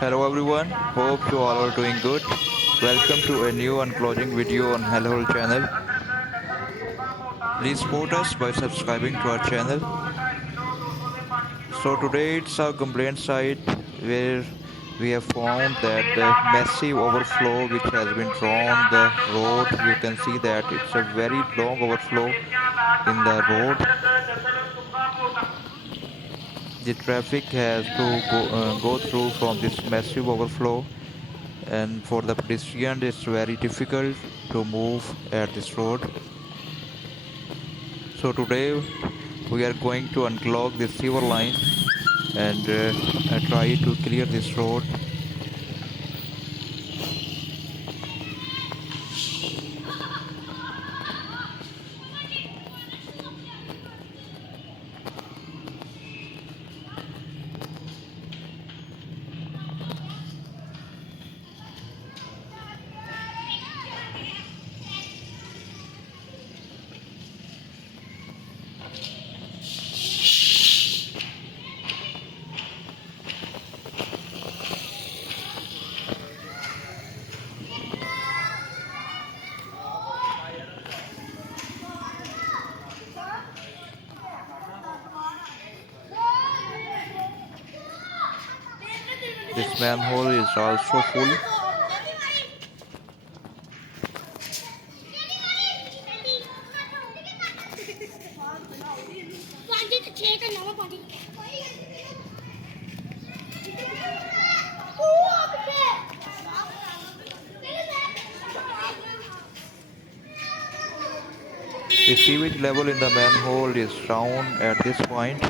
Hello everyone, hope you all are doing good. Welcome to a new unclogging video on Hello channel. Please support us by subscribing to our channel. So today it's our complaint site where we have found that the massive overflow which has been drawn the road. You can see that it's a very long overflow in the road. The traffic has to go through from this massive overflow, and for the pedestrian it's very difficult to move at this road. So today we are going to unclog this sewer line and try to clear this road. This manhole is also full. The sewage level in the manhole is down at this point,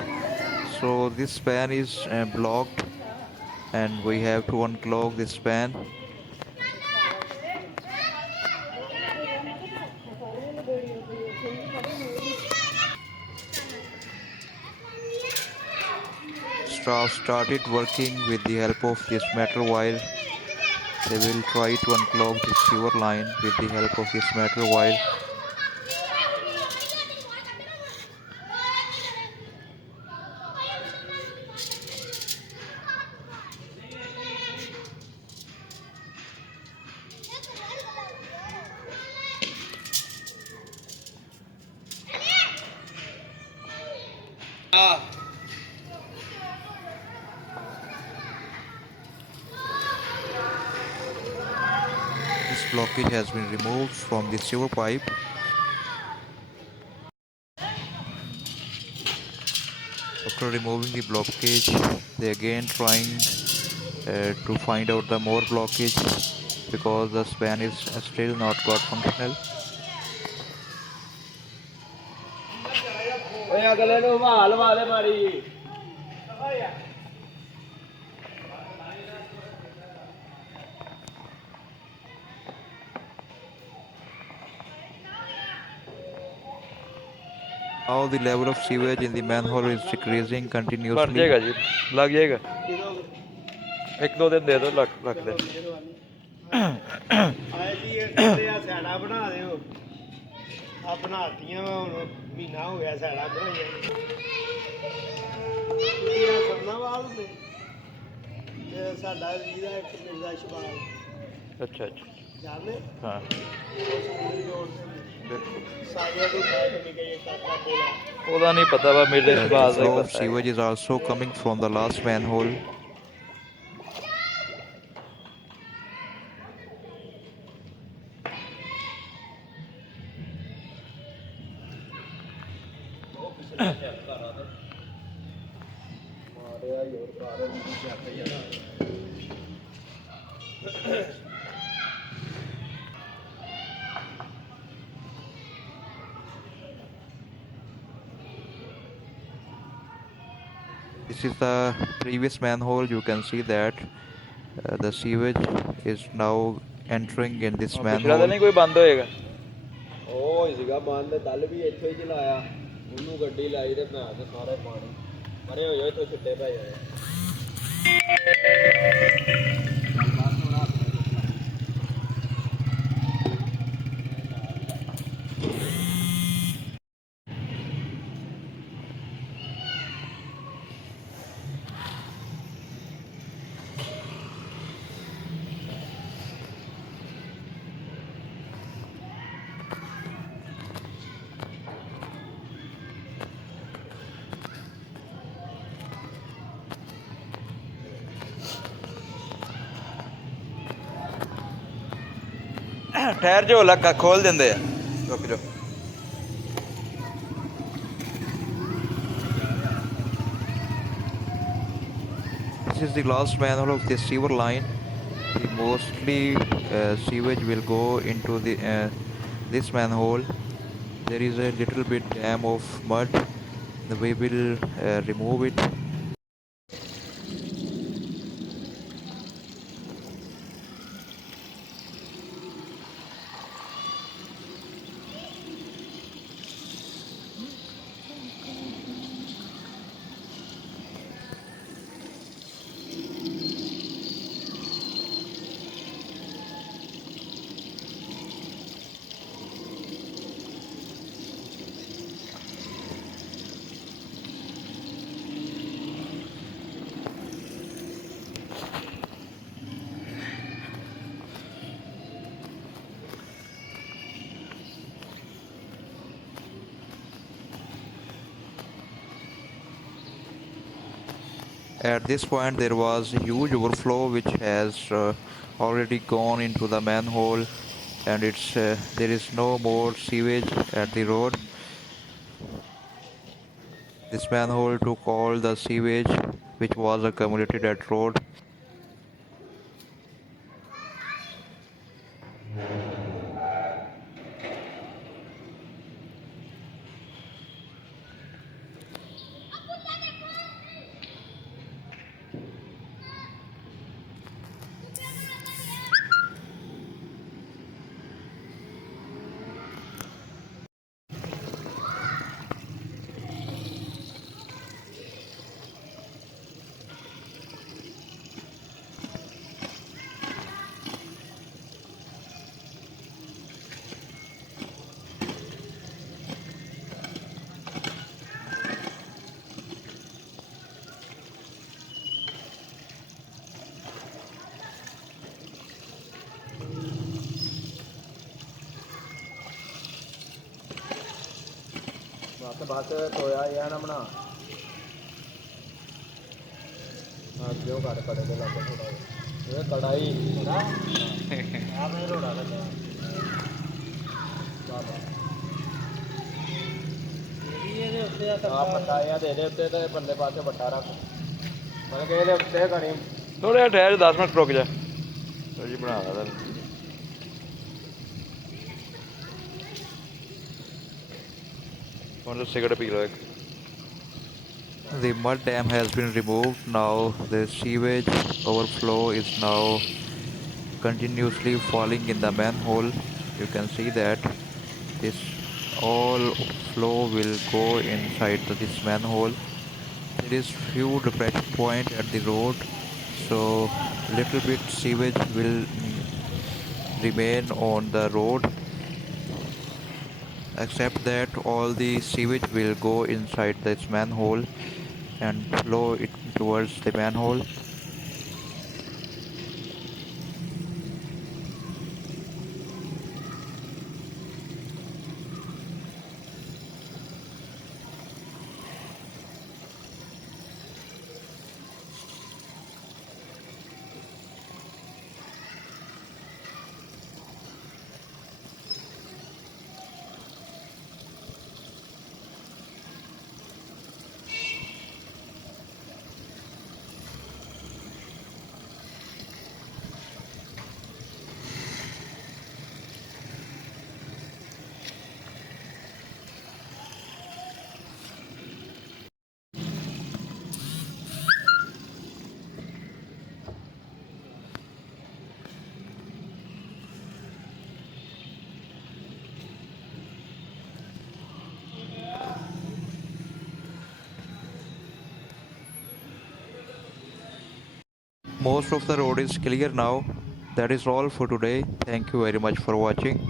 so this span is blocked and we have to unclog this span. Staff started working with the help of this metal wire. They will try to unclog this sewer line with the help of this metal wire. This blockage has been removed from the sewer pipe. After removing the blockage, they again trying to find out the more blockage because the span is still not got functional. Now the level of sewage in the manhole is decreasing बन continuously. जाएगा जी लग जाएगा एक दो दिन दे दो रख दे ਬਣਾਤੀਆਂ ਹੁਣ ਮਹੀਨਾ ਹੋ ਗਿਆ ਸਾਡਾ ਬਣਾਈਆਂ ਸੰਨਾਵਾਲ ਦੇ ਤੇ ਸਾਡਾ ਵੀਰਾ ਇੱਕ ਮਿਰਜ਼ਾ ਸ਼ਬਾਲ अच्छा अच्छा ਜਾਣੇ हाँ ਸਾਰਿਆਂ ਨੂੰ ਬੈਠ ਕੇ ਗਏ ਕਾਕਾ ਕੋਲਾ ਉਹਦਾ ਨਹੀਂ ਪਤਾ ਵਾ ਮੇਰੇ The ਸਵਾਲ ਦਾ ਹੀ flow of ਪਤਾ ਹੈ sewage is also coming from the last manhole. This is the previous manhole. You can see that the sewage is now entering in this ਪਿਛਲਾ ਤਾਂ manhole. ਨਹੀਂ ਕੋਈ ਬੰਦ ਹੋਏਗਾ ਉਹ ਸੀਗਾ ਬੰਦ ਕੱਲ ਵੀ ਇੱਥੇ ਹੀ ਚਲਾਇਆ ਉਹਨੂੰ ਗੱਡੀ ਲਾਈ ਤੇ ਮੈਂ ਤੇ ਸਾਰੇ ਪਾਣੀ ਮਰੇ ਹੋਏ ਇੱਥੋਂ ਛਿੱਟੇ ਪੈ ਜਾਏ ਠਹਿਰ ਜਾਓ, ਲੱਕਾ ਖੋਲ ਦਿੰਦੇ ਆ, ਰੁਕ ਜਾਓ। This is the last manhole of this sewer line. The mostly sewage will go into the this manhole. There is a little bit dam of mud. We will remove it. At this point there was a huge overflow which has already gone into the manhole, and there is no more sewage at the road. This manhole took all the sewage which was accumulated at road. बस धोया ही ना बना जो कर कड़े के लगे थोड़ा ये कढ़ाई रोड़ा लगा पटाया दे उत्ते तो बल्ले पासे बट्टा रख मतलब कि ये उत्ते करी थोड़ा जिहा ठहर, 10 मिनट रुक जा जी, बना दा तैਨੂੰ। ਹੁਣ ਸਿਗਰਟ ਪੀ ਲਓ ਇੱਕ। The mud dam has been removed. Now the sewage overflow is now continuously falling in the manhole. You can see that this all flow will go inside this manhole. There is few depression point at the road, so little bit sewage will remain on the road. Except that all the sewage will go inside this manhole and flow it towards the manhole. Most of the road is clear now. That is all for today. Thank you very much for watching.